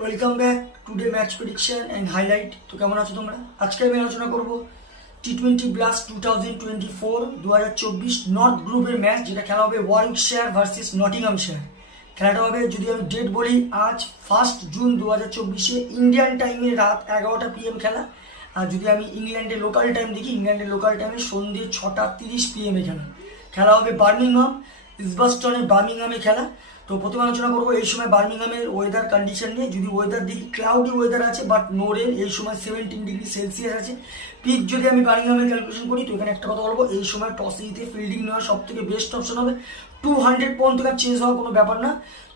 Welcome back today match prediction and highlight. তো কেমন আছো তোমরা? আজকে আমি আলোচনা করব টি20 ব্লাস্ট 2024 2024 নর্থ গ্রুপের ম্যাচ, যেটা খেলা হবে ওয়ারউইকশায়ার ভার্সেস নটিংহামশায়ার। খেলাটা হবে, যদি আমি ডেট বলি, আজ 1 জুন 2024 ইন্ডিয়ান টাইমে রাত 11টা PM খেলা। আর যদি আমি ইংল্যান্ডের লোকাল টাইম দেখি, ইংল্যান্ডের লোকাল টাইমে সন্ধ্যে 6:30 PM খেলা হবে বার্মিংহাম ইসবাস্টনে, বার্মিংহামে খেলা। তো প্রথমে আলোচনা করবো এই সময় বার্মিংহামের ওয়েদার কন্ডিশন নিয়ে। যদি ওয়েদার দেখি, ক্লাউডি ওয়েদার আছে, বাট নো রেন। এই সময় 17 ডিগ্রি সেলসিয়াস আছে। পিচ যদি আমি বার্মিংহামের ক্যালকুলেশন করি, তো এখানে একটা কথা বলবো, এই সময় টসে জিতে ফিল্ডিং নেওয়া সব থেকে বেস্ট অপশন হবে। 200 পর্যন্ত চেঞ্জ হওয়ার কোনো ব্যাপার না,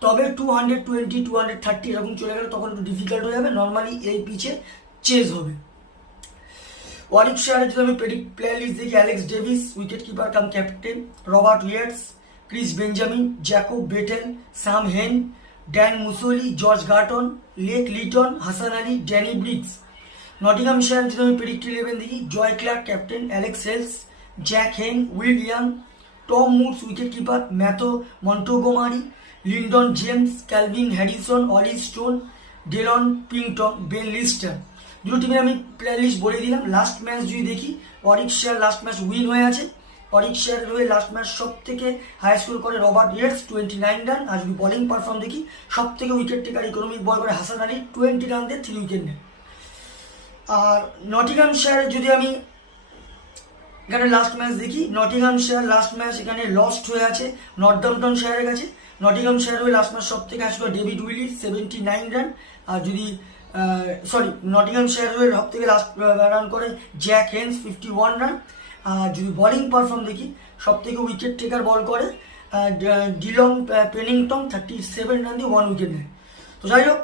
তবে 220 230 এরকম চলে গেলে তখন একটু ডিফিকাল্ট হয়ে যাবে। নর্মালি এই পিচে চেঞ্জ হবে। ওয়ারউইকশায়ারে যদি আমি প্লেয়ার লিস্ট দেখি, Alex Davies wicket keeper cum captain, Robert Yates, Chris Benjamin, Jacob Bethell, Sam Hain, Dan Mousley, George Garton, Jake লিটন, Hasan Ali, Danny Briggs. Nottinghamshire যদি আমি প্রেডিক্ট 11 দেখি, Joe Clarke captain, Alex Hales, Jack Haynes, Will Young, Tom Moores wicket keeper, Matthew Montgomery, Lyndon James, Calvin Harrison, Olly Stone, Dillon Pennington, Ben Lister. দুটো টিমের আমি player list বলে দিলাম। Last match যদি দেখি, ওয়ারউইকশায়ার লাস্ট ম্যাচ উইন হয়ে আছে। ওয়ারউইকশায়ারের হয়ে লাস্ট ম্যাচ সব থেকে হাই স্কোর করে রবার্ট উইয়ার্স 29 রান। আর যদি বোলিং পারফর্ম দেখি, সব থেকে উইকেট টেকার ইকোনমিক বল করে হাসান আলী 20 রান দিয়ে 3 উইকেট নেয়। আর নটিংহামশায়ারে যদি আমি এখানে লাস্ট ম্যাচ দেখি, নটিংহামশায়ার লাস্ট ম্যাচ এখানে লস্ট হয়ে আছে নর্দাম্পটনশায়ারের কাছে। নটিংহামশায়ার হয়ে লাস্ট ম্যাচ সব থেকে high score David Willey 79 run. আর যদি নটিংহামশায়ার হয়ে সব থেকে লাস্ট রান করে জ্যাক হেন্স 51 রান। আর যদি বোলিং পারফর্ম দেখি, সব থেকে উইকেট টেকার বল করে ডিলং পেনিংটন 37 রান দিয়ে 1 উইকেট নেয়। তো যাই হোক,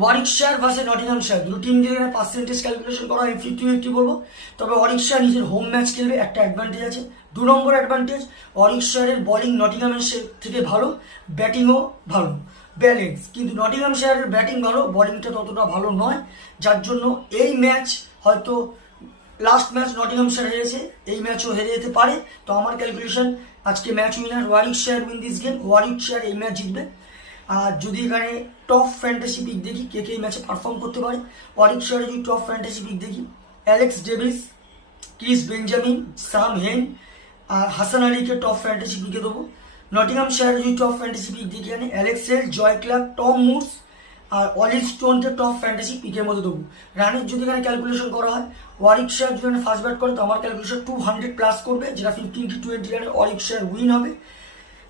ওয়ারউইকশায়ার ভার্সেস নটিংহামশায়ার দুটো টিম দিয়ে পার্সেন্টেজ ক্যালকুলেশন করা হয় 50-50 বলবো। তবে ওয়ারউইকশায়ার নিজের হোম ম্যাচ খেলবে, একটা অ্যাডভান্টেজ আছে। 2 নম্বর অ্যাডভান্টেজ, ওয়ারউইকশায়ারের বোলিং নটিংহামের থেকে ভালো, ব্যাটিংও ভালো, ব্যালেন্স। কিন্তু নটিংহামশায়ারের ব্যাটিং ভালো, বোলিংটা ততটা ভালো নয়, যার জন্য এই ম্যাচ হয়তো লাস্ট ম্যাচ নটিংহামশায়ার হেরেছে, এই ম্যাচও হেরে যেতে পারে। তো আমার ক্যালকুলেশন আজকে match winner Warwickshire win this game, Warwickshire এই ম্যাচ জিতবে। আর যদি এখানে টপ ফ্যান্টাসি পিক দেখি, কে কে এই ম্যাচে পারফর্ম করতে পারে, ওয়ারউইকশায়ারে যদি টপ ফ্যান্টাসি পিক দেখি, অ্যালেক্স ডেভিস, ক্রিস বেঞ্জামিন, সাম হেন আর হাসান আলীকে টপ ফ্যান্টাসি পিকে দেবো। নটিংহামশায়ারে যদি টপ ফ্যান্টাসি পিক দেখি, এখানে অ্যালেক্স হেল, জয় ক্লার্ক, টম মুডস আর অলি স্টোনকে টপ ফ্যান্টাসি পিকের মধ্যে দেবো। রানের যদি এখানে ক্যালকুলেশন করা হয়, ওয়ারউইকশায়ার যদি এখানে ফার্স্ট ব্যাট করে, তো আমার ক্যালকুলেশন 200 প্লাস করবে, যেটা 15-20 রানে ওয়ারউইকশায়ার উইন হবে।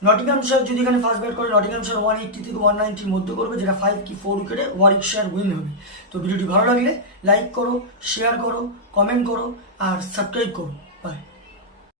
নটিংহামশায়ার যদি এখানে ফার্স্ট ব্যাট করে, নটিংহামশায়ার 180 থেকে 190 মধ্যে করবে, যেটা 5 কি 4 উইকেটে ওয়ারউইকশায়ার উইন হবে। তো ভিডিওটি ভালো লাগলে লাইক করো, শেয়ার করো, কমেন্ট করো আর সাবস্ক্রাইব করো। বাই।